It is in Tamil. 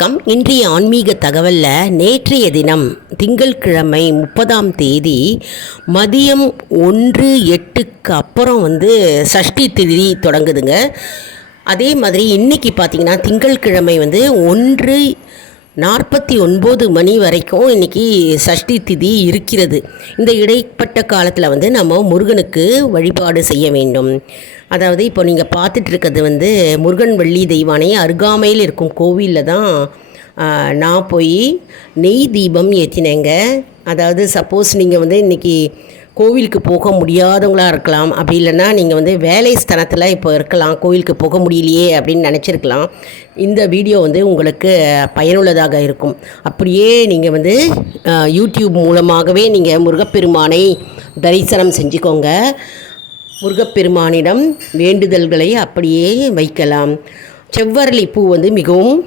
வணக்கம். இன்றைய ஆன்மீக தகவலில் நேற்றைய தினம் திங்கட்கிழமை 30ஆம் தேதி மதியம் 1:08க்கு அப்புறம் சஷ்டி திதி தொடங்குதுங்க. அதே மாதிரி இன்றைக்கி பார்த்திங்கன்னா திங்கட்கிழமை 1:49 மணி வரைக்கும் இன்றைக்கி சஷ்டி திதி இருக்கிறது. இந்த இடைப்பட்ட காலத்தில் நம்ம முருகனுக்கு வழிபாடு செய்ய வேண்டும். அதாவது இப்போ நீங்கள் பார்த்துட்டு இருக்கிறது முருகன் வள்ளி தெய்வானை அருகாமையில் இருக்கும் கோவிலில் தான் நான் போய் நெய் தீபம் ஏற்றினேங்க. அதாவது சப்போஸ் நீங்கள் இன்றைக்கி கோவிலுக்கு போக முடியாதவங்களாக இருக்கலாம், அப்படி இல்லைன்னா நீங்கள் வேலை ஸ்தலத்தில் இப்போ இருக்கலாம், கோவிலுக்கு போக முடியலையே அப்படின்னு நினச்சிருக்கலாம். இந்த வீடியோ உங்களுக்கு பயனுள்ளதாக இருக்கும். அப்படியே நீங்கள் யூடியூப் மூலமாகவே நீங்கள் முருகப்பெருமானை தரிசனம் செஞ்சுக்கோங்க. முருகப்பெருமானிடம் வேண்டுதல்களை அப்படியே வைக்கலாம். செவ்வரளி பூ மிகவும்